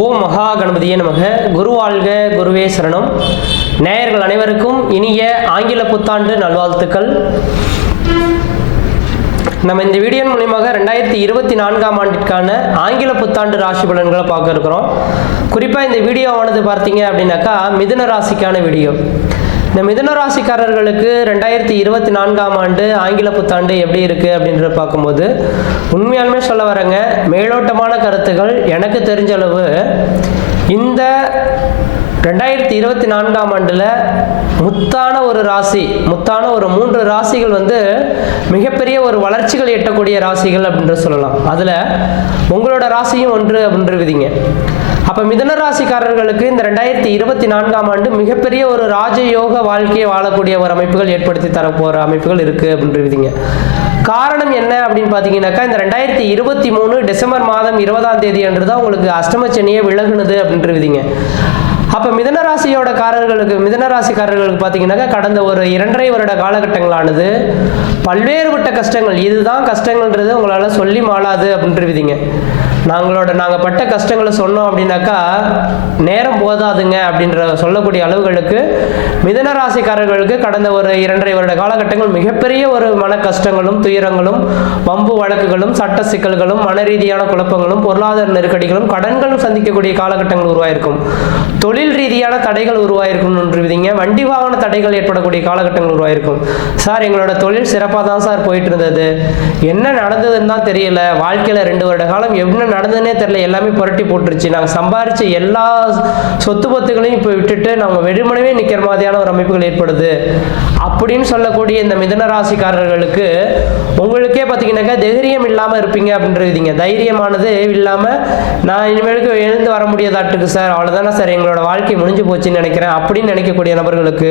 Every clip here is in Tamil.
ஓம் மகா கணபதியே நமக குருவாழ்க குருவே சரணம். நேயர்கள் அனைவருக்கும் இனிய ஆங்கில புத்தாண்டு நல்வாழ்த்துக்கள். நம்ம இந்த வீடியோ மூலியமாக ரெண்டாயிரத்தி இருபத்தி நான்காம் ஆண்டிற்கான ஆங்கில புத்தாண்டு ராசி பலன்களை பார்க்க இருக்கிறோம். குறிப்பாக இந்த வீடியோவானது பார்த்தீங்க அப்படின்னாக்கா மிதுன ராசிக்கான வீடியோ. இந்த மிதன ராசிக்காரர்களுக்கு ரெண்டாயிரத்தி இருபத்தி நான்காம் ஆண்டு ஆங்கில புத்தாண்டு எப்படி இருக்குது அப்படின்றத பார்க்கும்போது உண்மையாலுமே சொல்ல வரேங்க மேலோட்டமான கருத்துக்கள் எனக்கு தெரிஞ்ச அளவு இந்த ரெண்டாயிரத்தி இருபத்தி நான்காம் ஆண்டில் முத்தான ஒரு ராசி முத்தான ஒரு மூன்று ராசிகள் வந்து மிகப்பெரிய ஒரு வளர்ச்சிகள் எட்டக்கூடிய ராசிகள் அப்படின்ற சொல்லலாம். அதில் உங்களோட ராசியும் ஒன்று அப்படின்ற விதிங்க. அப்போ மிதன ராசிக்காரர்களுக்கு இந்த ரெண்டாயிரத்தி இருபத்தி நான்காம் ஆண்டு மிகப்பெரிய ஒரு ராஜயோக வாழ்க்கையை வாழக்கூடிய ஒரு அமைப்புகள் ஏற்படுத்தி தரப்போகிற அமைப்புகள் இருக்குது அப்படின்ற விதிங்க காரணம் என்ன அப்படின்னு பார்த்தீங்கன்னாக்கா இந்த ரெண்டாயிரத்தி இருபத்தி மூணு டிசம்பர் மாதம் இருபதாம் தேதி அன்று தான் உங்களுக்கு அஷ்டமச்சனியை விலகுனது அப்படின்ற விதிங்க அப்போ மிதன ராசியோட காரர்களுக்கு மிதன ராசிக்காரர்களுக்கு பார்த்தீங்கன்னாக்கா கடந்த ஒரு இரண்டரை வருட காலகட்டங்களானது பல்வேறுபட்ட கஷ்டங்கள் இதுதான் கஷ்டங்கள்ன்றது உங்களால் சொல்லி மாளாது அப்படின்ற விதிங்க நாங்களோட நாங்கள் பட்ட கஷ்டங்களை சொன்னோம் அப்படின்னாக்கா நேரம் போதாதுங்க அப்படின்ற சொல்லக்கூடிய அளவுகளுக்கு மிதன ராசிக்காரர்களுக்கு கடந்த ஒரு இரண்டரை வருட காலகட்டங்கள் மிகப்பெரிய ஒரு மன கஷ்டங்களும் துயரங்களும் வம்பு வழக்குகளும் சட்ட சிக்கல்களும் மன ரீதியான குழப்பங்களும் பொருளாதார நெருக்கடிகளும் கடன்களும் சந்திக்கக்கூடிய காலகட்டங்கள் உருவாயிருக்கும். தொழில் ரீதியான தடைகள் உருவாயிருக்கும் விதிங்க. வண்டி வாகன தடைகள் ஏற்படக்கூடிய காலகட்டங்கள் உருவாயிருக்கும். சார் எங்களோட தொழில் சிறப்பாக தான் சார் போயிட்டு இருந்தது. என்ன நடந்ததுன்னு தான் தெரியல. வாழ்க்கையில் ரெண்டு வருட காலம் என்ன நடந்ததுன்னே தெரியல. எல்லாமே புரட்டி போட்டுருச்சு. நாங்கள் சம்பாரித்த எல்லா சொத்து பத்துகளையும் இப்போ விட்டுட்டு நாங்கள் வெறுமனவே நிற்கிற மாதிரியான ஒரு அமைப்புகள் ஏற்படுது. அப்படின்னு சொல்லக்கூடிய இந்த மிதன ராசிக்காரர்களுக்கு உங்களுக்கே பார்த்தீங்கன்னாக்கா தைரியம் இல்லாமல் இருப்பீங்க அப்படின்றதுங்க தைரியமானது இல்லாமல் நான் இனிமேலுக்கு எழுந்து வர முடியாதாட்டுக்கு சார். அவ்வளோதானே சார். எங்களோட வாழ்க்கை முடிஞ்சு போச்சுன்னு நினைக்கிறேன் அப்படின்னு நினைக்கக்கூடிய நபர்களுக்கு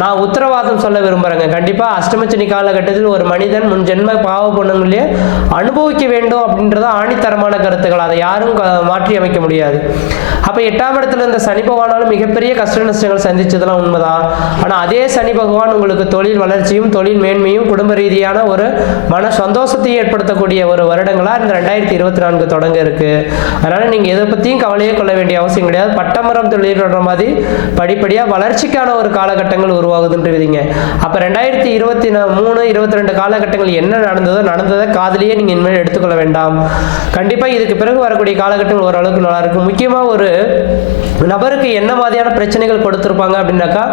நான் உத்தரவாதம் சொல்ல விரும்புகிறேங்க கண்டிப்பாக அஷ்டமச்சனி காலகட்டத்தில் ஒரு மனிதன் முன் ஜென்ம பாவ பொண்ணுங்களே அனுபவிக்க வேண்டும் அப்படின்றத ஆணித்தரமான கருத்துக்கள் அதை யாரும் மாற்றி அமைக்க முடியாது. அப்போ எட்டாம் இடத்துல இந்த சனி பகவானாலும் மிகப்பெரிய கஷ்ட நஷ்டங்கள் சந்திச்சதெல்லாம் உண்மைதான். ஆனால் அதே சனி பகவான் உங்களுக்கு தொழில் வளர்ச்சியும் தொழில் மேன்மையும் குடும்ப ரீதியான ஒரு மன சந்தோஷத்தையும் ஏற்படுத்தக்கூடிய ஒரு வருடங்களாக இந்த ரெண்டாயிரத்தி இருபத்தி நான்கு தொடங்க இருக்கு. அதனால நீங்க எதை பத்தியும் கவலையே கொள்ள வேண்டிய அவசியம் கிடையாது. பட்டமரம் தொழில்ன்ற மாதிரி படிப்படியாக வளர்ச்சிக்கான ஒரு காலகட்டங்கள் உருவாகுதுன்ற விதிங்க அப்ப ரெண்டாயிரத்தி இருபத்தி மூணு இருபத்தி ரெண்டு காலகட்டங்கள் என்ன நடந்ததோ நடந்ததை காதலியே நீங்கள் இனிமேல் எடுத்துக்கொள்ள வேண்டாம். கண்டிப்பா இதுக்கு பிறகு வரக்கூடிய காலகட்டங்கள் ஓரளவுக்கு நல்லா இருக்கும். முக்கியமா ஒரு நபருக்கு என்ன மாதிரியான பிரச்சனைகள் கொடுத்துருப்பாங்க அப்படின்னாக்கா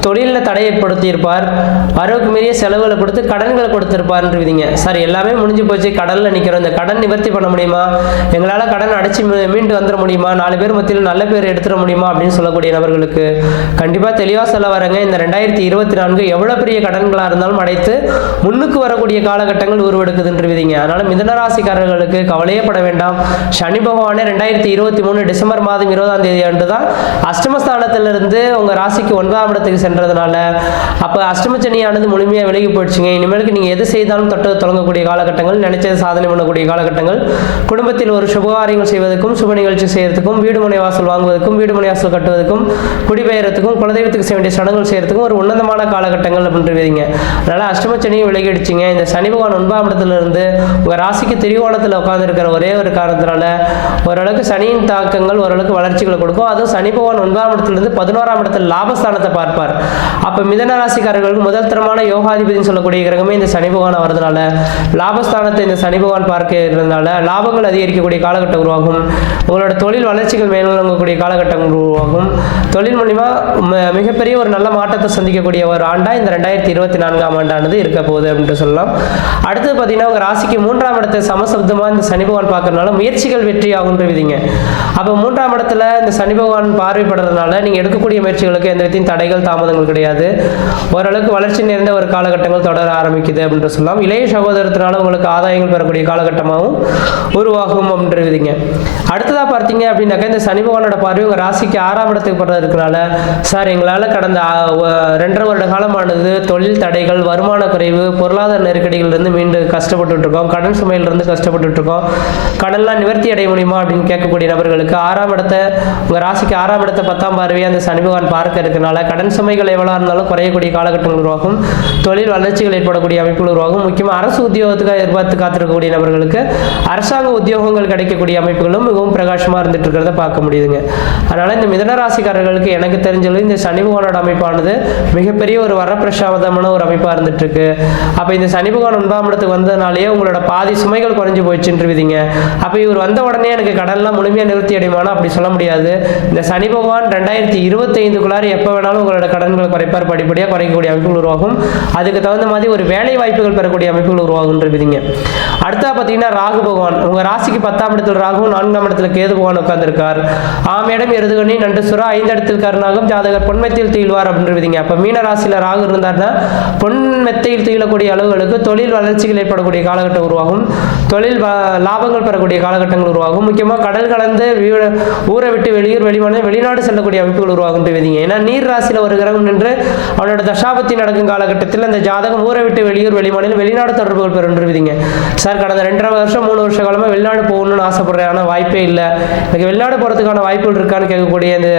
தொழிலில் தடை ஏற்படுத்தியிருப்பார் வரவுக்கு மீறிய செலவுகளை கொடுத்து கடன்களை கொடுத்திருப்பார்ன்ற விதிங்க சார் எல்லாமே முடிஞ்சு போச்சு. கடனில் நிற்கிறோம் இந்த கடன் நிவர்த்தி பண்ண முடியுமா? எங்களால் கடன் அடைச்சி மீ- மீண்டு வந்துட முடியுமா? நாலு பேர் மத்தியில் நல்ல பேர் எடுத்துட முடியுமா? அப்படின்னு சொல்லக்கூடிய நபர்களுக்கு கண்டிப்பாக தெளிவாக சொல்ல வரேங்க. இந்த ரெண்டாயிரத்தி இருபத்தி நான்கு எவ்வளோ பெரிய கடன்களாக இருந்தாலும் அடைத்து முன்னுக்கு வரக்கூடிய காலகட்டங்கள் உருவெடுக்குதுன்ற விதிங்க அதனால் மிதனராசிக்காரர்களுக்கு கவலையே பட வேண்டாம். சனி பகவானே ரெண்டாயிரத்தி இருபத்தி மூணு டிசம்பர் மாதம் இருபதாம் தேதி அன்று தான் அஷ்டமஸ்தானத்திலிருந்து உங்க ராசிக்கு ஒன்பதாம் இடத்துக்கு சென்றதுனால அப்போ அஷ்டமச்சனியானது முழுமையாக விலகி போயிடுச்சுங்க. இனிமேலுக்கு நீங்கள் எது செய்தாலும் தொட்டு தொடங்கக்கூடிய காலகட்டங்கள் நினைச்சது சாதனை பண்ணக்கூடிய காலகட்டங்கள் குடும்பத்தில் ஒரு சுபகாரியங்கள் செய்வதற்கும் சுப நிகழ்ச்சி செய்யறதுக்கும் வீடு முனை வாசல் வாங்குவதற்கும் வீடு முனை வாசல் கட்டுவதற்கும் குடிபெயர்த்துக்கும் குலதெய்வத்துக்கு செய்ய வேண்டிய சடங்குகள் செய்யறதுக்கும் ஒரு உன்னதமான காலகட்டங்கள் அப்படின்றீங்க. அதனால அஷ்டமச்சனியும் விலகிடுச்சிங்க. இந்த சனி பகவான் ஒன்பதாம் இடத்துல இருந்து உங்க ராசிக்கு திரிகோணத்தில் உட்காந்துருக்கிற ஒரே ஒரு காரணத்தினால ஓரளவுக்கு சனியின் தாக்கங்கள் ஓரளவுக்கு வளர்ச்சிகளை கொடுக்கும். அதுவும் சனி பகவான் ஒன்பதாம் இடத்துலேருந்து பதினோராம் இடத்துல லாபஸ்தானத்தை பார்ப்பார். அப்ப மிதன ராசிக்காரர்களுக்கு முதல் தரமான யோகாதிபதினு சொல்லக்கூடிய கிரகமே இந்த சனி பகவான் வரதுனால லாபஸ்தானத்தை இந்த சனி பகவான் பார்க்க இருந்ததுனால லாபங்கள் அதிகரிக்கக்கூடிய காலகட்டம் உருவாகும். உங்களோட தொழில் வளர்ச்சிகள் மேலோங்கக்கூடிய காலகட்டங்கள் உருவாகும். தொழில் மூலிமா ம- மிகப்பெரிய ஒரு நல்ல மாற்றத்தை சந்திக்கக்கூடிய ஒரு ஆண்டா இந்த ரெண்டாயிரத்தி இருபத்தி நான்காம் ஆண்டானது இருக்க போகுது அப்படின்ட்டு சொல்லலாம். அடுத்தது பார்த்தீங்கன்னா உங்க ராசிக்கு மூன்றாம் இடத்தை சமசப்தமா இந்த சனி பகவான் பார்க்கறதுனால முயற்சிகள் வெற்றி ஆகுன்ற விதிங்க. அப்போ மூன்றாம் இடத்துல இந்த சனி பகவான் பார்வைப்படுறதுனால நீங்க எடுக்கக்கூடிய முயற்சிகளுக்கு எந்த விதத்தையும் தடைகள் தாமதங்கள் கிடையாது. ஓரளவுக்கு வளர்ச்சி நிறைந்த ஒரு காலகட்டங்கள் தொடர ஆரம்பிக்குது அப்படின்ற சொல்லலாம். இளைய சகோதரத்தினால உங்களுக்கு ஆதாயங்கள் பெறக்கூடிய காலகட்டமாகவும் உருவாகும் அப்படின்ற விதிங்க. அடுத்ததா பார்த்தீங்க அப்படின்னாக்கா இந்த சனி பகவானோட பார்வை உங்கள் ராசிக்கு ஆறாம் இடத்துக்கு படுறது சார் எங்களால் கடந்த ரெண்டரை வருட காலமானது தொழில் தடைகள் வருமான குறைவு பொருளாதார நெருக்கடிகள் இருந்து மீண்டு கஷ்டப்பட்டுட்டு இருக்கோம் கடன் சுமையில இருந்து கஷ்டப்பட்டுட்டு இருக்கோம் கடன்லாம் நிவர்த்தி அடைய முடியுமா அப்படின்னு கேட்கக்கூடிய நபர்களுக்கு நபர்களுக்கு ஆறாம் இடத்தை உங்கள் ராசிக்கு ஆறாம் இடத்த பத்தாம் பார்வையை அந்த சனி பகவான் பார்க்க இருக்கனால கடன் சுமைகள் எவ்வளோ இருந்தாலும் குறையக்கூடிய காலகட்டங்கள் உருவாகும். தொழில் வளர்ச்சிகள் ஏற்படக்கூடிய அமைப்புகள் உருவாகும். முக்கியமாக அரசு உத்தியோகத்துக்காக எதிர்பார்த்து காத்திருக்கக்கூடிய நபர்களுக்கு அரசாங்க உத்தியோகங்கள் கிடைக்கக்கூடிய அமைப்புகளும் மிகவும் பிரகாசமாக இருந்துட்டு இருக்கிறத பார்க்க முடியுதுங்க. அதனால் இந்த மிதன ராசிக்காரர்களுக்கு எனக்கு தெரிஞ்சது இந்த சனி பகவானோட அமைப்பானது மிகப்பெரிய ஒரு வரப்பிரசாதமான ஒரு அமைப்பாக இருந்துட்டு இருக்கு. அப்போ இந்த சனி பகவான் ஒன்பதாம் இடத்துக்கு வந்ததுனாலேயே உங்களோட பாதி சுமைகள் குறைஞ்சு போயிடுச்சுன்றீங்க அப்போ இவர் வந்த உடனே எனக்கு கடன்லாம் முழுமையாக நிறுத்தி அடையுமானா அப்படி சொல்ல முடியாது. இந்த சனி பகவான் ரெண்டாயிரத்தி இருபத்தைந்துக்குள்ளார எப்போ வேணாலும் உங்களோட கடன்களை குறைப்பார். படிப்படியாக குறைக்கக்கூடிய அமைப்புகள் உருவாகும். அதுக்கு தகுந்த மாதிரி ஒரு வேலை வாய்ப்புகள் பெறக்கூடிய அமைப்புகள் உருவாகுன்றீங்க அடுத்தா பார்த்தீங்கன்னா ராகு பகவான். உங்கள் ராசிக்கு பத்தாம் இடத்தில் ராகுவும் நான்காம் இடத்துல கேது பகவான் உட்காந்துருக்கார் ஆம் இடம் எருதுகணி நண்டு சுரா ஐந்து இடத்தில் கருணாகும் ஜாதகர் பொன்மெத்தையில் தீழ்வார் அப்படின்றீங்க அப்போ மீன ராசியில் ராகு இருந்தார்னா பொன்மெத்தையில் தீழக்கூடிய அளவுகளுக்கு தொழில் வளர்ச்சிகள் ஏற்படக்கூடிய காலகட்டம் உருவாகும். தொழில் லாபங்கள் பெறக்கூடிய காலகட்டங்கள் உருவாகும். முக்கியமாக கடல் கலந்து ஊரை விட்டு வெளியூர் வெளிமான வெளிநாடு செல்லக்கூடிய அமைப்புகள் உருவாகும் விதிங்க. ஏன்னா நீர் ராசியில் ஒரு கிரகம் நின்று அவனோட தசாபத்தி நடக்கும் காலகட்டத்தில் அந்த ஜாதகம் ஊரை விட்டு வெளியூர் வெளிமாநிலம் வெளிநாடு தொடர்புகள் பெறுன்றுவிதிங்க விதிங்க. சார் கடந்த ரெண்டரை வருஷம் மூணு வருஷ காலமாக வெளிநாடு போகணும்னு ஆசைப்படுறேன். ஆனால் வாய்ப்பே இல்லை. எனக்கு வெளிநாடு போகிறதுக்கான வாய்ப்புகள் இருக்கான்னு கேட்கக்கூடிய இந்த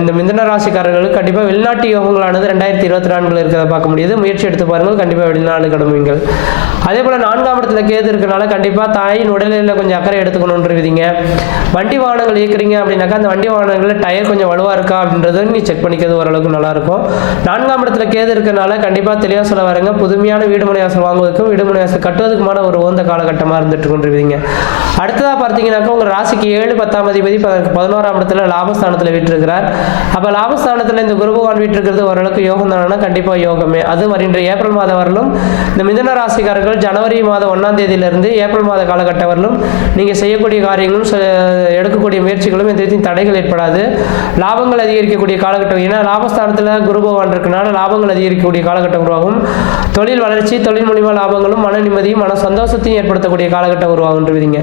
இந்த மிதன ராசிக்காரர்களுக்கு கண்டிப்பாக வெளிநாட்டு யோகங்களானது ரெண்டாயிரத்தி இருபத்தி நான்கில் இருக்கிறத பார்க்க முடியுது. முயற்சி எடுத்து பாருங்கள். கண்டிப்பாக வெளிநாடு கிளம்புவீங்கள். அதே போல் நான்காம் இடத்துல கேது இருக்கிறனால கண்டிப்பாக தாயின் உடல்நிலையில் கொஞ்சம் அக்கறை எடுத்துக்கணுன்றீங்க வண்டி வாகனங்கள் இயக்குறீங்க அப்படின்னாக்கா அந்த வண்டி வாகனங்களில் டயர் கொஞ்சம் வலுவாக இருக்கா அப்படின்றத நீ செக் பண்ணிக்கிறது ஓரளவுக்கு நல்லாயிருக்கும். நான்காம் இடத்துல கேது இருக்கிறனால கண்டிப்பாக தெளிவாக சொல்ல வரங்க. புதுமையான வீடுமனை வாசல் வாங்குவதற்கும் வீடு மனை வாசல் ஒரு உகந்த காலகட்டமாக இருந்துட்டு கொண்டிருக்கீங்க அடுத்ததாக பார்த்தீங்கன்னாக்கா உங்கள் ராசிக்கு ஏழு பத்தாம் அதிபதி பதினோராம் இடத்துல லாபஸ்தானத்தில் விட்டுருக்கிறார் அப்போ லாபஸ்தானத்தில் இந்த குருபகவான் விட்டுருக்கிறது ஓரளவுக்கு யோகம் தானா கண்டிப்பாக யோகமே. அது வருகின்ற ஏப்ரல் மாதம் வரலும் இந்த மிதன ராசிக்காரர்கள் ஜனவரி மாதம் ஒன்றாம் தேதியிலிருந்து ஏப்ரல் மாத காலகட்டம் வரலும் நீங்கள் செய்யக்கூடிய காரியங்களும் எடுக்கக்கூடிய முயற்சிகளும் எந்த விதத்தையும் தடைகள் ஏற்படாது. லாபங்கள் அதிகரிக்கக்கூடிய காலகட்டம் ஏன்னா லாபஸ்தானத்தில் குரு பகவான் இருக்கனால லாபங்கள் அதிகரிக்கக்கூடிய காலகட்டம் உருவாகும். தொழில் வளர்ச்சி தொழில் மூலிமா லாபங்களும் மன நிம்மதியும் மனசு சந்தோஷத்தையும் ஏற்படுத்தக்கூடிய காலகட்டம் உருவாகுன்றீங்க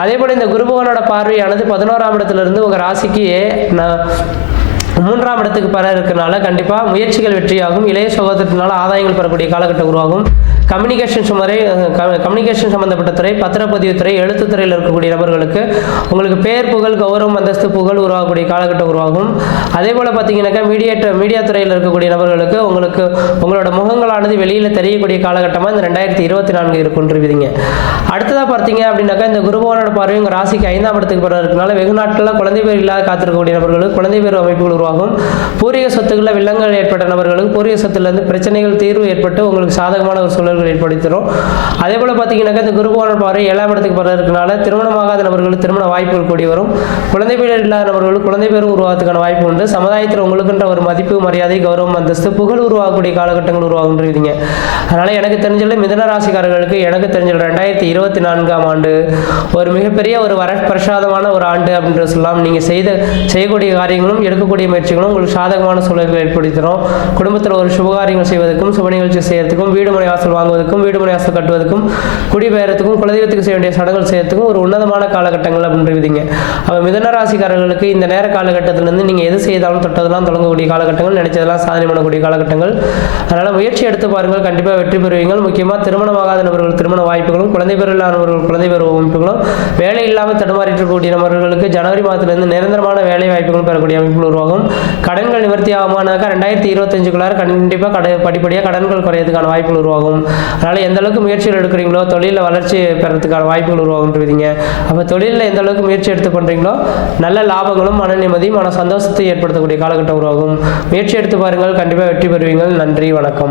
அதே போல இந்த குருபவனோட பார்வையானது பதினோராம் இடத்துல இருந்து உங்க ராசிக்கு நான் மூன்றாம் இடத்துக்கு பெற இருக்கனால கண்டிப்பாக முயற்சிகள் வெற்றியாகும். இளைய சகோதரத்தினால ஆதாயங்கள் பெறக்கூடிய காலகட்டம் உருவாகும். கம்யூனிகேஷன் சுமரை கம்யூனிகேஷன் சம்பந்தப்பட்ட துறை பத்திரப்பதிவு துறை எழுத்து துறையில் இருக்கக்கூடிய நபர்களுக்கு உங்களுக்கு பேர் புகழ் கௌரவம் அந்தஸ்து புகழ் உருவாகக்கூடிய காலகட்டம் உருவாகும். அதே போல் பார்த்தீங்கன்னாக்கா மீடியேட்டர் மீடியா துறையில் இருக்கக்கூடிய நபர்களுக்கு உங்களுக்கு உங்களோட முகங்களானது வெளியில் தெரியக்கூடிய காலகட்டமாக இந்த ரெண்டாயிரத்தி இருபத்தி நான்கு இருக்குன்றிருவீங்க அடுத்ததாக பார்த்தீங்க அப்படின்னாக்கா இந்த குருபவனோட பார்வை உங்கள் ராசிக்கு ஐந்தாம் இடத்துக்கு பிறகு இருக்கனால வெகு நாட்களில் குழந்தை பேர் இல்லாத காத்திருக்கக்கூடிய நபர்களுக்கு குழந்தை பேர் அமைப்புகள் உருவாகும். பூர்வீக சொத்துக்களில் வில்லங்கள் ஏற்பட்ட நபர்களுக்கு பூர்வீக சொத்துலேருந்து பிரச்சனைகள் தீர்வு ஏற்பட்டு உங்களுக்கு சாதகமான ஒரு சூழல்கள் ஏற்படுத்தி தரும். அதே போல் பார்த்தீங்கன்னாக்கா இந்த குருபோன பார்வை ஏழாம் இடத்துக்கு பிறகுனால திருமணமாகாத நபர்களுக்கு திருமண வாய்ப்புகள் கூடி வரும். குழந்தை பேர் இல்லாத நபர்களுக்கு குழந்தை பேர் உருவாகிறதுக்கான வாய்ப்பு உண்டு. சமுதாயத்தில் உங்களுக்குன்ற ஒரு மதிப்பு மரியாதை கௌரவம் அந்தஸ்து புகழ் உருவாகக்கூடிய காலகட்டங்கள் உருவாகுன்றீங்க அதனால் எனக்கு தெரிஞ்சுள்ள மிதன ராசிக்காரர்களுக்கு எனக்கு தெரிஞ்ச ரெண்டாயிரத்தி இருபத்தி நான்காம் ஆண்டு ஒரு மிகப்பெரிய ஒரு வர பிரசாதமான ஒரு ஆண்டு அப்படின்றது சொல்லலாம் நீங்கள் செய்த செய்யக்கூடிய காரியங்களும் எடுக்கக்கூடிய முயற்சிகளும் உங்களுக்கு சாதகமான சூழல்களை ஏற்படுத்தி தரும் குடும்பத்தில் ஒரு சுபகாரியங்கள் செய்வதற்கும் சுப நிகழ்ச்சி செய்யறதுக்கும் வீடு மனை வாசல் வாங்குவதற்கும் வீடு மனை வாசல் கட்டுவதற்கும் குடிபெயரத்துக்கும் குலதெய்வத்துக்கு செய்ய வேண்டிய சடங்குகள் செய்யறதுக்கும் ஒரு உன்னதமான காலகட்டங்கள் அப்படின்றீங்க. அப்போ மிதன ராசிக்காரர்களுக்கு இந்த நேர காலகட்டத்திலிருந்து நீங்கள் எது செய்தாலும் தொட்டதெல்லாம் தொடங்கக்கூடிய காலகட்டங்கள் நினைச்சதெல்லாம் சாதனை பண்ணக்கூடிய காலகட்டங்கள். அதனால் முயற்சி எடுத்து பாருங்கள். கண்டிப்பாக வெற்றி பெறுவீங்கள். முக்கியமாக திருமணமாகாத நபர்கள் திருமண வாய்ப்புகளும் குழந்தை பேர் இல்லாதவர்கள் குழந்தை பேர் அமைப்புகளும் வேலை இல்லாமல் தடுமாறிட்டு இருக்கக்கூடிய நபர்களுக்கு ஜனவரி மாதத்திலிருந்து நிரந்தரமான வேலை வாய்ப்புகள் பெறக்கூடிய அமைப்புகள் உருவாகும். கடன்கள் நிவர்த்தி ஆகுமானாக்கா ரெண்டாயிரத்தி இருபத்தஞ்சுக்குள்ளார கண்டிப்பாக கடை படிப்படியாக கடன்கள் குறையிறதுக்கான வாய்ப்புகள் உருவாகும். அதனால் எந்த அளவுக்கு முயற்சிகள் எடுக்கிறீங்களோ தொழிலில் வளர்ச்சி பெறதுக்கான வாய்ப்புகள் உருவாகுன்றீங்க அப்போ தொழிலில் எந்த அளவுக்கு முயற்சி எடுத்து பண்ணுறீங்களோ நல்ல லாபங்களும் மன நிம்மதி மன சந்தோஷத்தை ஏற்படுத்தக்கூடிய காலகட்டம் உருவாகும். முயற்சி எடுத்து பாருங்கள் கண்டிப்பாக வெற்றி பெறுவீங்கள். நன்றி வணக்கம்.